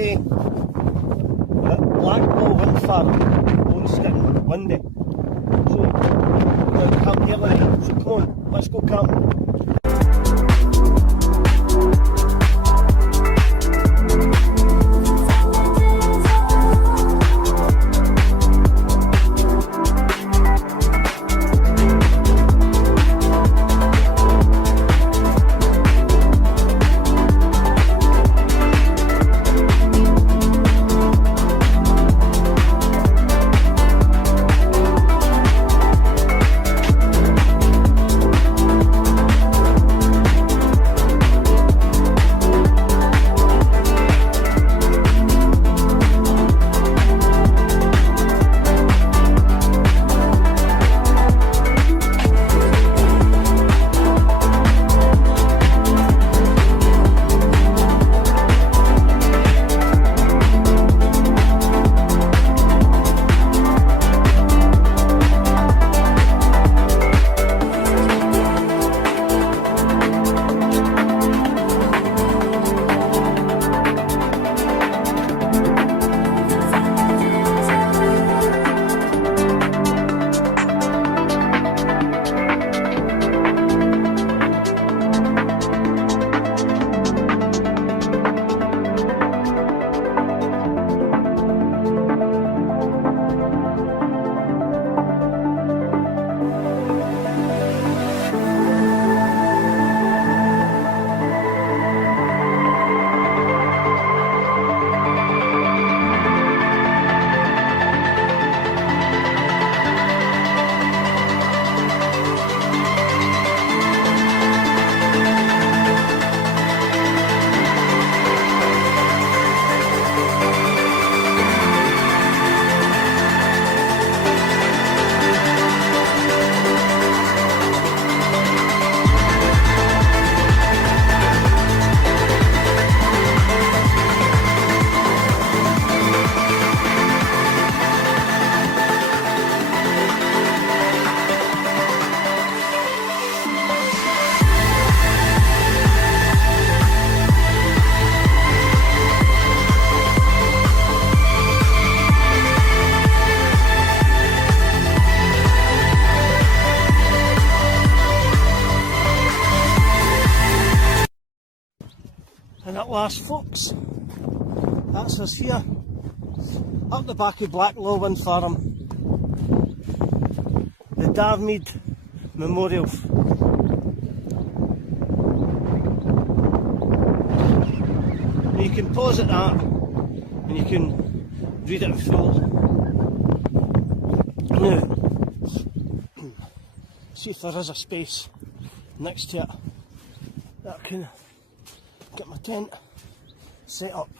day at Blackpool Wind Farm, always getting windy. So we're going to camp here tonight. So come on, let's go camping. And at last, folks, that's us here, up the back of Blackpool Wind Farm, the Darmead Memorial. You can pause at that and you can read it full. Now, see if there is a space next to it that I can get my tent set up.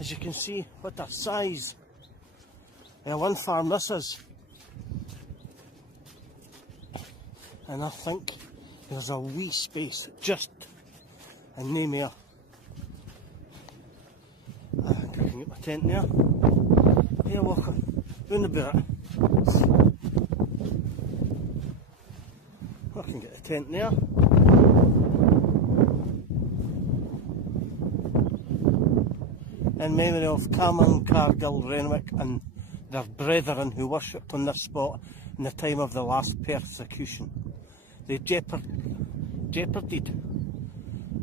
As you can see, what a size of a wind farm this is. And I think there's a wee space just in name here. I think I can get my tent there. Here, walking round about it. I can get the tent there. In memory of Cameron, Cargill, Renwick and their brethren who worshipped on this spot in the time of the last persecution. They jeoparded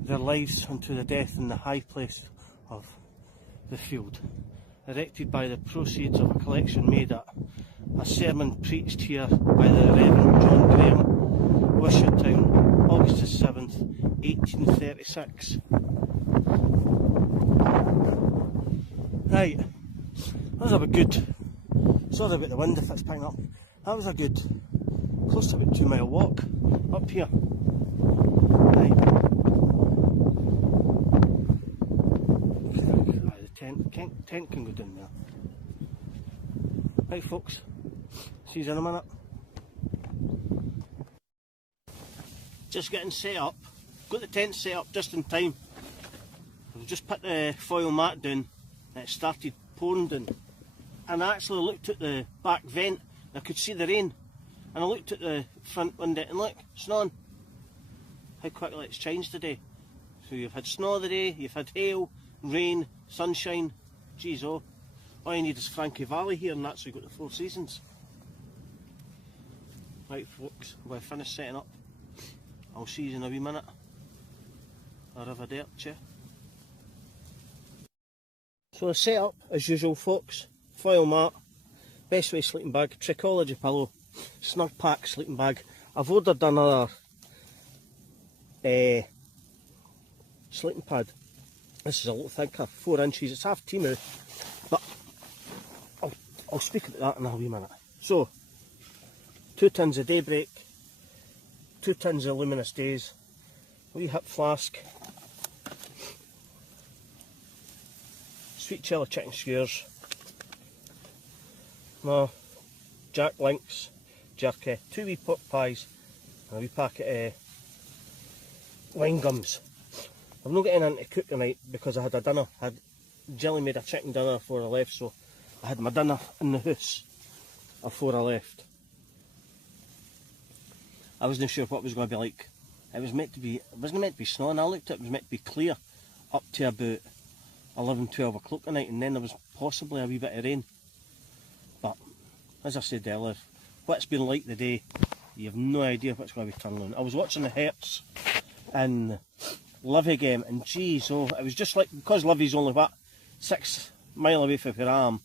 their lives unto the death in the high place of the field, erected by the proceeds of a collection made at a sermon preached here by the Reverend John Graham, Wishertown, August the 7th, 1836. Right, that was a good, sorry about the wind if it's picking up, that was a good, close to about 2 mile walk up here. Right, the tent can go down there. Right folks, see you in a minute. Just getting set up, got the tent set up just in time. I've just put the foil mat down. It started pouring down, and I actually looked at the back vent. I could see the rain, and I looked at the front window and look, snowing. How quickly it's changed today. So you've had snow today, you've had hail, rain, sunshine, geez oh, all you need is Frankie Valley here and that's how you got the Four Seasons. Right folks, we're finished setting up. I'll see you in a wee minute. Arrivederci. So the setup as usual folks, foil mat, best way sleeping bag, Trichology pillow, snug pack sleeping bag. I've ordered another sleeping pad. This is a little thicker, 4 inches, it's half Timu, but I'll speak about that in a wee minute. So, 2 tins of Daybreak, 2 tins of Luminous Days, a wee hip flask, sweet chili chicken skewers, my Jack Links jerky, 2 wee pork pies, and a wee packet of wine gums. I've not getting into cook tonight because I had a dinner. Jelly made a chicken dinner before I left, so I had my dinner in the house before I left. I wasn't sure what it was going to be like. It wasn't meant to be snowing. I looked at it, it was meant to be clear up to about 11-12 o'clock at night, and then there was possibly a wee bit of rain. But as I said earlier, what's been like the day, you have no idea what's going to be turning on. I was watching the Herts in Livy game, and geez, oh, it was just like, because Livy's only what, 6 miles away from where I am,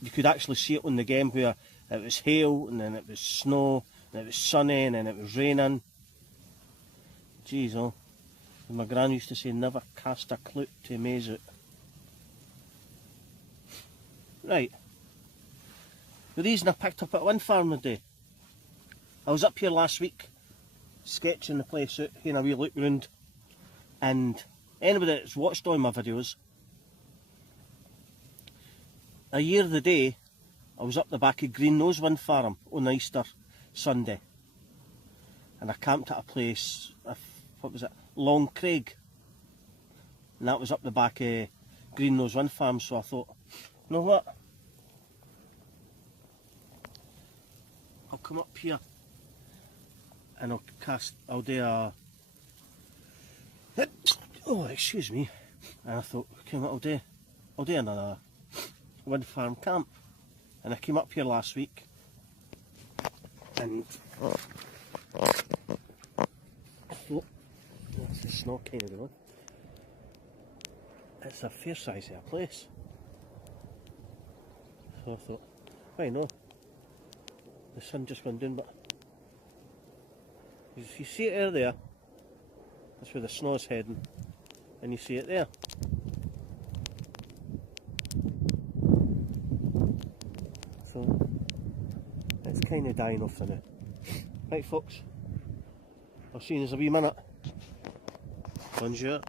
you could actually see it on the game where it was hail, and then it was snow, and it was sunny, and then it was raining. Geez, oh, my gran used to say, never cast a clout to amaze it. Right, the reason I picked up at wind farm today, I was up here last week sketching the place out, having a wee look round, and anybody that's watched all my videos, a year the day I was up the back of Green Nose Wind Farm on Easter Sunday, and I camped at a place, what was it, Long Craig, and that was up the back of Green Nose Wind Farm. So I thought, you know what, I'll come up here and I'll do a, oh excuse me, and I thought, okay, what I'll do another wind farm camp. And I came up here last week, and I thought, that's the snow kind of going. It's a fair size of a place. So I thought, why no? The sun just went down, but you see it there, that's where the snow's heading, and you see it there. So it's kind of dying off now. Right folks, I'll see you in a wee minute. Bonjour.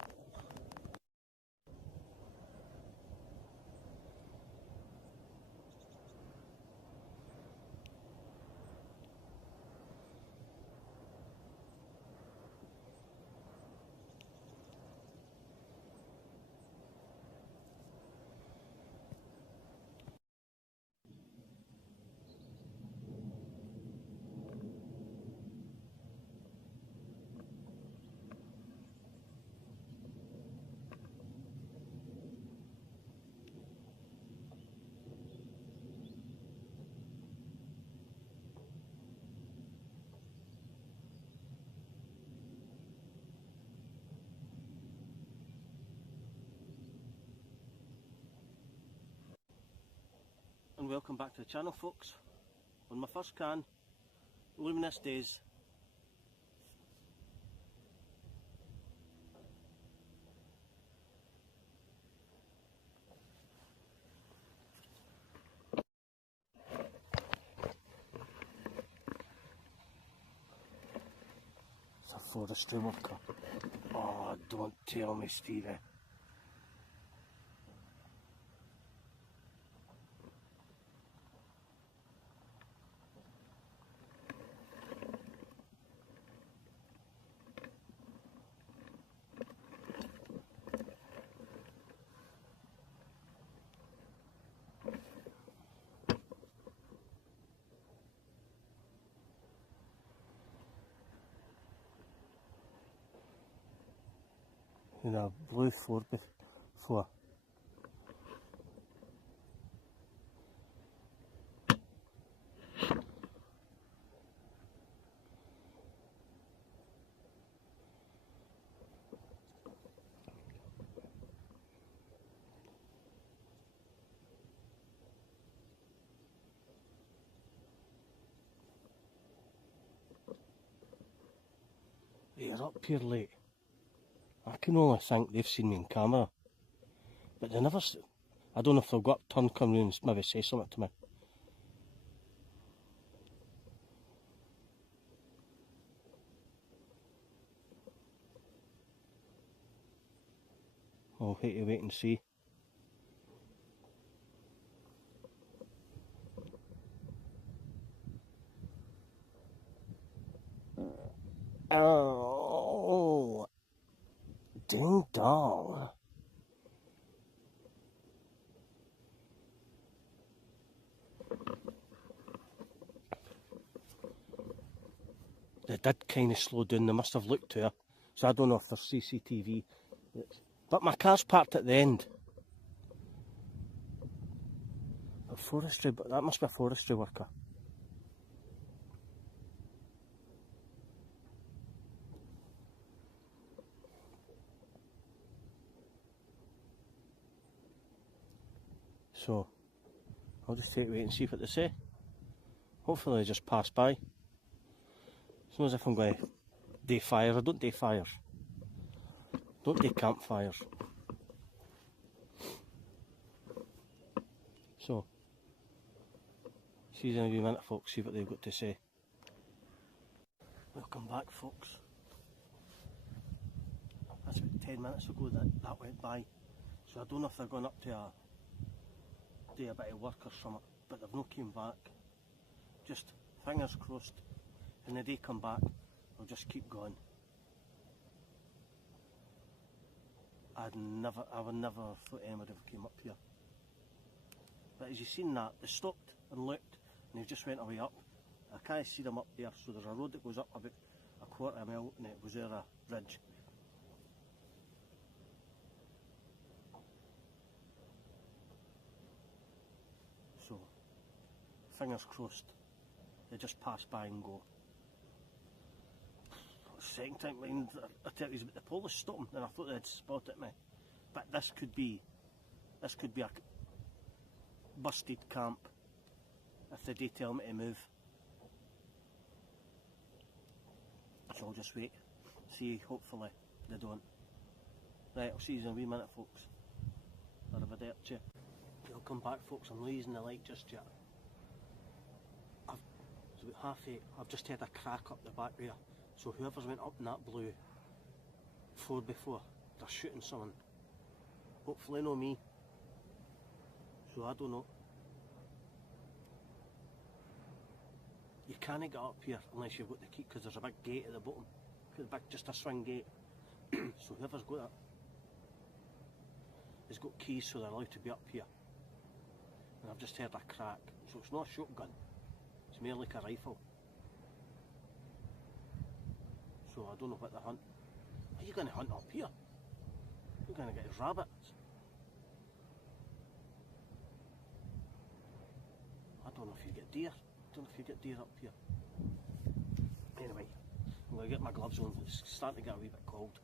And welcome back to the channel folks. On my first can, Luminous Days. It's a forestry worker. Oh, don't tell me, Stevie. in a blue 4x4. They're up here late. I can only think they've seen me in camera. But they never, I don't know if they'll go up, turn, come round and maybe say something to me. I'll hate to wait and see. Oh, ding dong. They did kind of slow down, they must have looked to her. So I don't know if there's CCTV. But my car's parked at the end. A forestry, but that must be a forestry worker. So, I'll just take a wait and see what they say. Hopefully they just pass by. It's not as if I'm going to day fire. I don't day fires. Don't day campfires. So, see you in a wee minute, folks, see what they've got to say. Welcome back, folks. That's about 10 minutes ago that went by. So I don't know if they're going up to do a bit of work or something, but they've not came back. Just fingers crossed, when the day come back, I'll just keep going. I would never have thought anyone ever came up here. But as you've seen that, they stopped and looked, and they just went away up. I can't see them up there, so there's a road that goes up about a quarter of a mile, and it goes over a bridge. So, fingers crossed, they just pass by and go. Second time, I tell you, the police stopped them, and I thought they'd spotted me. But this could be a busted camp if they do tell me to move. So I'll just wait, see, hopefully they don't. Right, I'll see you in a wee minute, folks. Arrivederci. Welcome back, folks. I'm not using the light just yet. It's about 8:30. I've just had a crack up the back there. So whoever's went up in that blue 4x4, they're shooting someone. Hopefully not me. So I don't know. You can't get up here unless you've got the key, because there's a big gate at the bottom. Just a swing gate. So whoever's got that has got keys, so they're allowed to be up here. And I've just heard a crack. So it's not a shotgun, it's more like a rifle. So I don't know what they're hunting. Are you going to hunt up here? You're going to get rabbits. I don't know if you get deer. I don't know if you get deer up here. Anyway, I'm going to get my gloves on. It's starting to get a wee bit cold.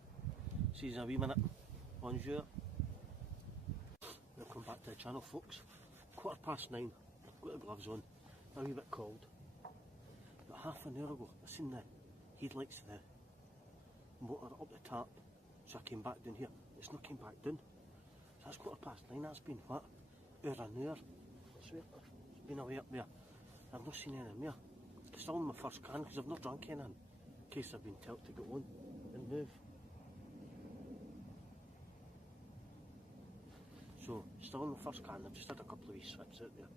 See you in a wee minute. Bonjour. Welcome back to the channel, folks. 9:15. Got the gloves on. A wee bit cold. But half an hour ago, I seen the headlights of the motor up the top, so I came back down here. It's not came back down. So that's 9:15. That's been what? Hour and hour. I swear, it's been away up there. I've not seen anything there. It's still in my first can because I've not drunk anything in case I've been told to get on and move. So, still in the first can. I've just had a couple of wee swips out there.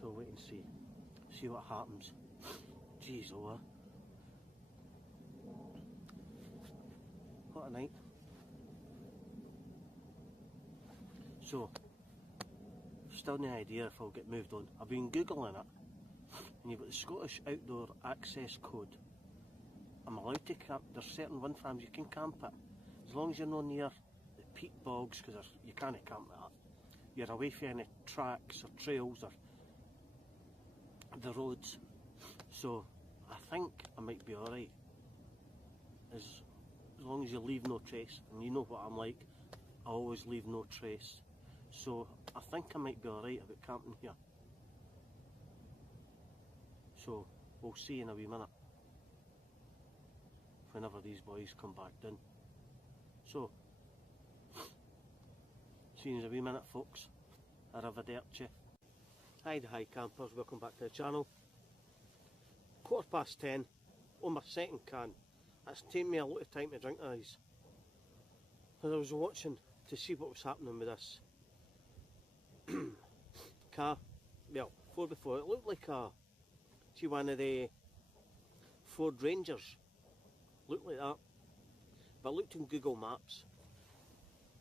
So wait and see what happens. Jeez, oh, what a night. So, still no idea if I'll get moved on. I've been googling it, and you've got the Scottish Outdoor Access Code. I'm allowed to camp. There's certain wind farms you can camp at, as long as you're not near the peat bogs, because you can't camp that, you're away from any tracks or trails or the roads. So I think I might be alright, as long as you leave no trace, and you know what I'm like, I always leave no trace. So I think I might be alright about camping here. So we'll see in a wee minute, whenever these boys come back down. So, see you in a wee minute, folks. Arrivederci. Hi campers, welcome back to the channel. 10:15 on my second can. It's taken me a lot of time to drink these, because I was watching to see what was happening with this car. Well, 4x4, it looked like one of the Ford Rangers, looked like that, but I looked in Google Maps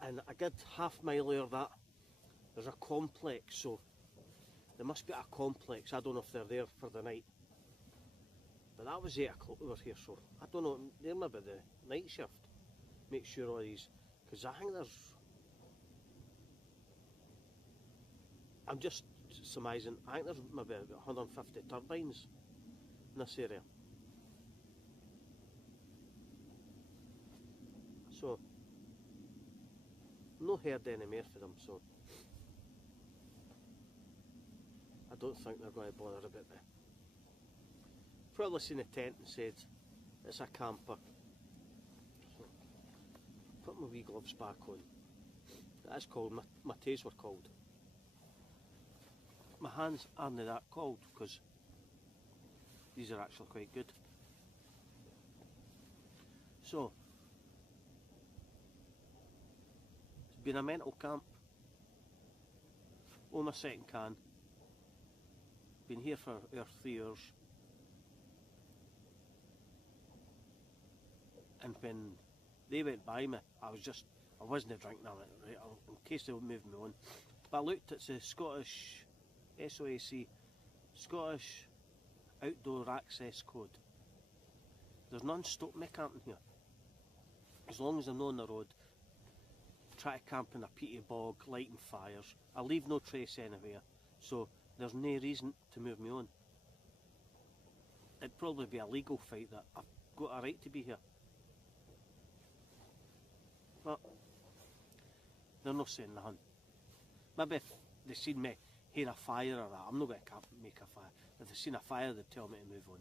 and a good half mile of that there's a complex, so there must be a complex. I don't know if they're there for the night, but that was 8 o'clock over here, so I don't know, they're maybe the night shift. Make sure all these, because I think I'm just surmising, I think there's maybe about 150 turbines in this area. So, no heard any more for them, so I don't think they're going to bother about me. Probably seen a tent and said, it's a camper. So, put my wee gloves back on. That's cold, my toes were cold. My hands aren't that cold, because these are actually quite good. So, it's been a mental camp. On my second can. Been here for 3 hours. And when they went by me, I wasn't drinking on it, right, in case they would move me on. But I looked, it's a Scottish SOAC, Scottish Outdoor Access Code. There's none stop me camping here. As long as I'm not on the road, try to camp in a peaty bog, lighting fires. I leave no trace anywhere, so there's no reason to move me on. It'd probably be a legal fight that I've got a right to be here. But they're not saying nothing. Maybe if they seen me hear a fire or that, I'm not going to make a fire. If they've seen a fire, they'd tell me to move on.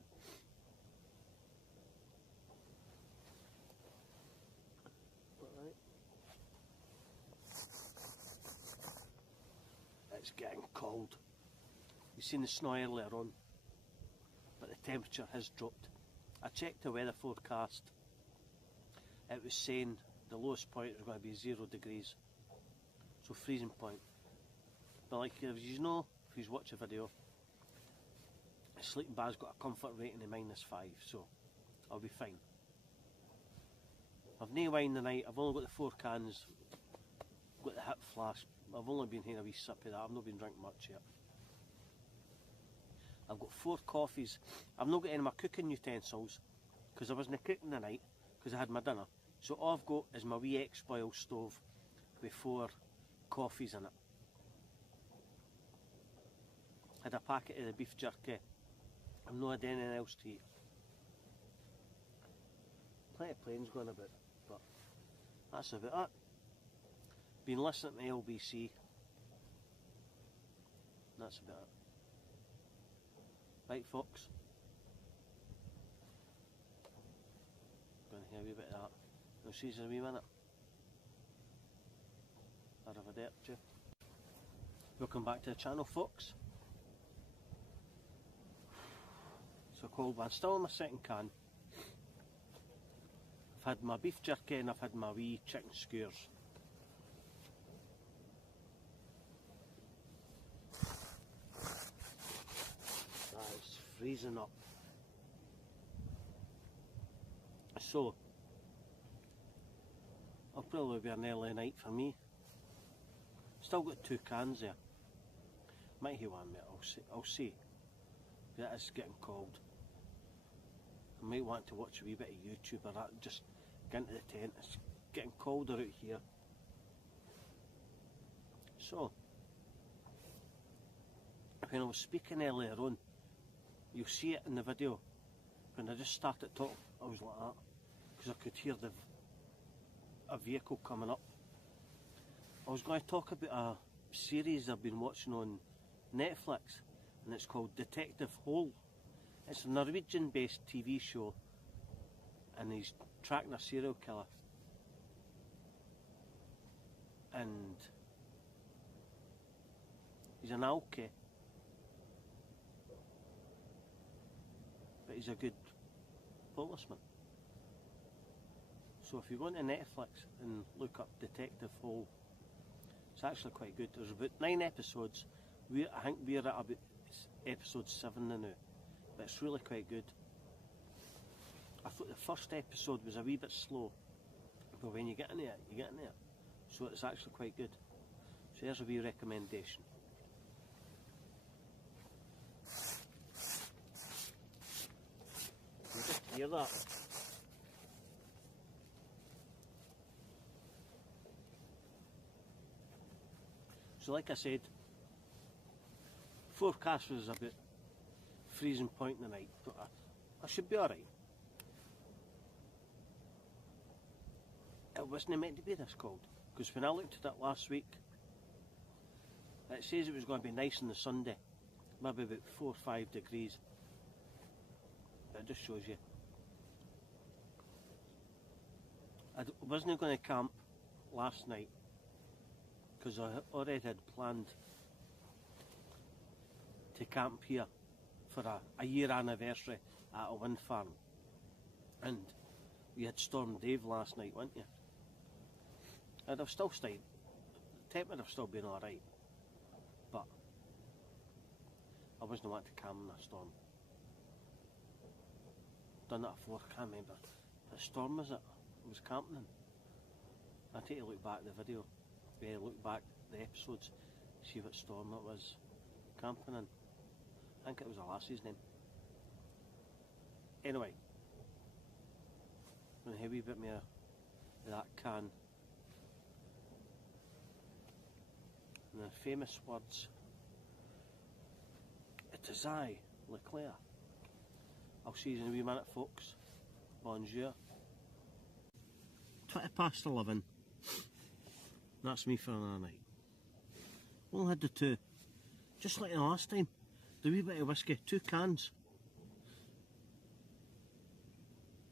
Right. It's getting cold. You've seen the snow earlier on, but the temperature has dropped. I checked the weather forecast. It was saying the lowest point was going to be 0 degrees, so freezing point. But like if you know, if you watch a video, a sleeping bag's got a comfort rating of -5, so I'll be fine. I've no wine tonight. I've only got the 4 cans, got the hip flask. I've only been here a wee sip of that. I've not been drinking much yet. I've got 4 coffees. I've not got any of my cooking utensils, because I wasn't cooking tonight, because I had my dinner. So all I've got is my wee X-Boil stove with 4 coffees in it. Had a packet of the beef jerky. I've not had anything else to eat. Plenty of planes going about, but that's about it. Been listening to LBC. That's about it. Right, folks. Going to hear a wee bit of that. We'll see you in a wee minute. Arrivederci. Welcome back to the channel, folks. It's a cold one. Still in my second can. I've had my beef jerky and I've had my wee chicken skewers. That is freezing up. So, it'll probably be an early night for me. Still got 2 cans there. Might have one, mate. I'll see. It is getting cold. I might want to watch a wee bit of YouTube or that. Just get into the tent. It's getting colder out here. So, when I was speaking earlier on, you'll see it in the video. When I just started talking, I was like that, because I could hear a vehicle coming up. I was going to talk about a series I've been watching on Netflix, and it's called Detective Hole. It's a Norwegian-based TV show, and he's tracking a serial killer. And he's an alky, but he's a good policeman. So if you go into Netflix and look up Detective Hole, it's actually quite good. There's about 9 episodes. I think we're at about episode 7 now, but it's really quite good. I thought the first episode was a wee bit slow, but when you get into it, you get into it. So it's actually quite good. So there's a wee recommendation. You just hear that. So like I said, forecast was about freezing point in the night, but I should be alright. It wasn't meant to be this cold, because when I looked at it last week, it says it was going to be nice on the Sunday, maybe about 4 or 5 degrees. But it just shows you. I wasn't going to camp last night, because I already had planned to camp here for a year anniversary at a wind farm. And we had Storm Dave last night, weren't you? And I've still stayed. The temperature have still been alright, but I wasn't wanting to camp in a storm. Done that before, I can't remember. What storm was it? I was camping in. I take a look back at the video, look back at the episodes, see what storm it was camping in. I think it was a lassie's name. Anyway, I'm going to have a wee bit more of that can. And the famous words, "It is I, Leclerc." I'll see you in a wee minute, folks. Bonjour. 11:20. That's me for another night. Only had the 2. Just like the last time. The wee bit of whiskey, 2 cans.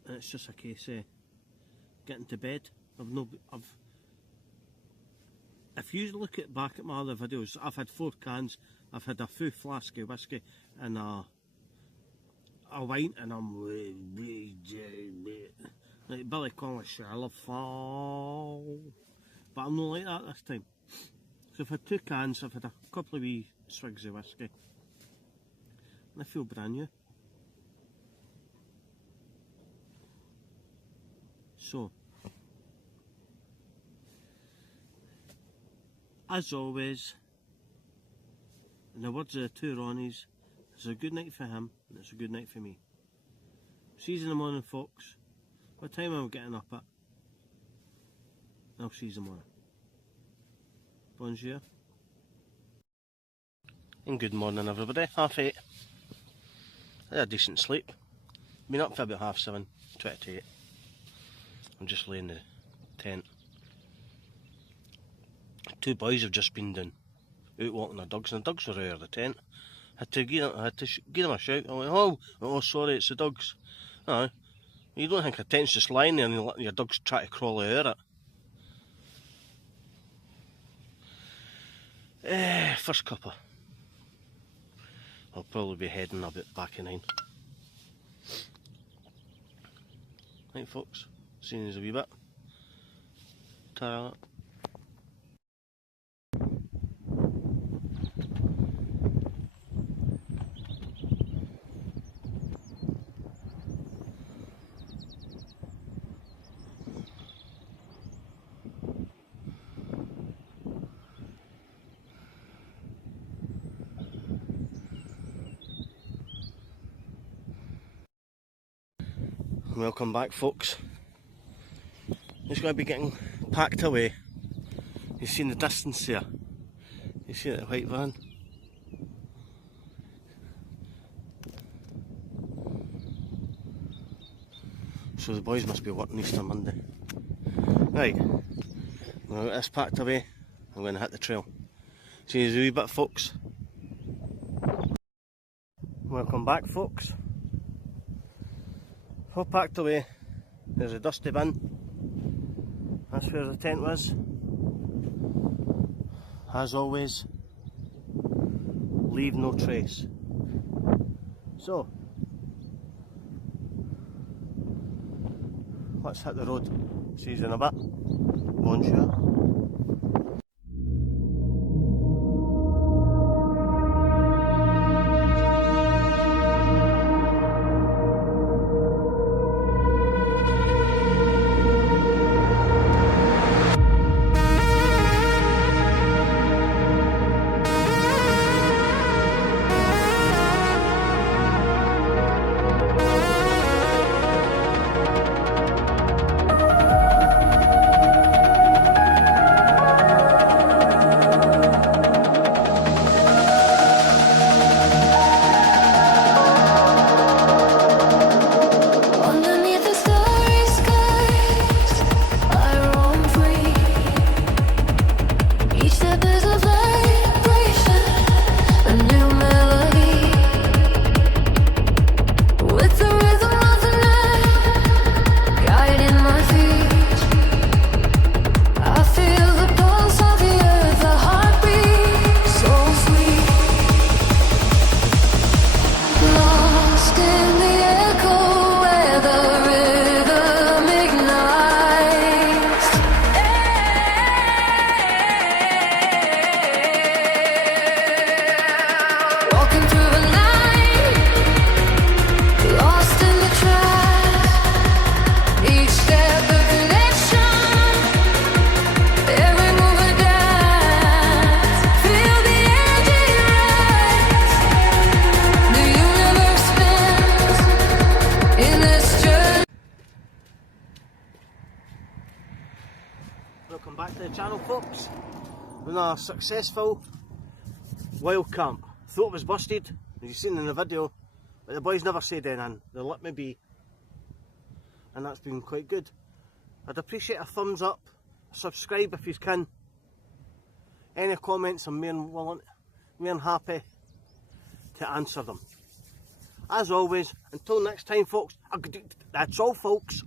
And it's just a case of getting to bed. If you look back at my other videos, I've had 4 cans. I've had a full flask of whiskey and a wine, and I'm like Billy Collins, shall fall. But I'm not like that this time. So I've had 2 cans, I've had a couple of wee swigs of whiskey, and I feel brand new. So, as always, in the words of the 2 Ronnies, it's a good night for him and it's a good night for me. See you in the morning, folks. What time am I getting up at? I'll see you in the morning. Bonjour. And good morning, everybody. 8:30. I had a decent sleep. Been up for about 7:30, 7:28. I'm just laying in the tent. 2 boys have just been down out walking their dogs, and the dogs were out of the tent. I had to give them a shout. I went, oh, sorry, it's the dogs. No, you don't think a tent's just lying there and you let your dogs try to crawl out of it. First cuppa. I'll probably be heading a bit back in 9. Right, folks, see you in a wee bit. Ta-ra. Welcome back, folks. It's going to be getting packed away. You see in the distance there. You see that white van? So the boys must be working Easter Monday. Right, now this packed away, I'm going to hit the trail. See you in a wee bit, folks. Welcome back, folks. All packed away. There's a dusty bin. That's where the tent was. As always, leave no trace. So, let's hit the road. See you in a bit. Bonjour. Welcome back to the channel, folks. Another successful wild camp. Thought it was busted, as you've seen in the video, but the boys never said anything. They let me be, and that's been quite good. I'd appreciate a thumbs up, subscribe if you can. Any comments, I'm more than happy to answer them. As always, until next time, folks, that's all, folks.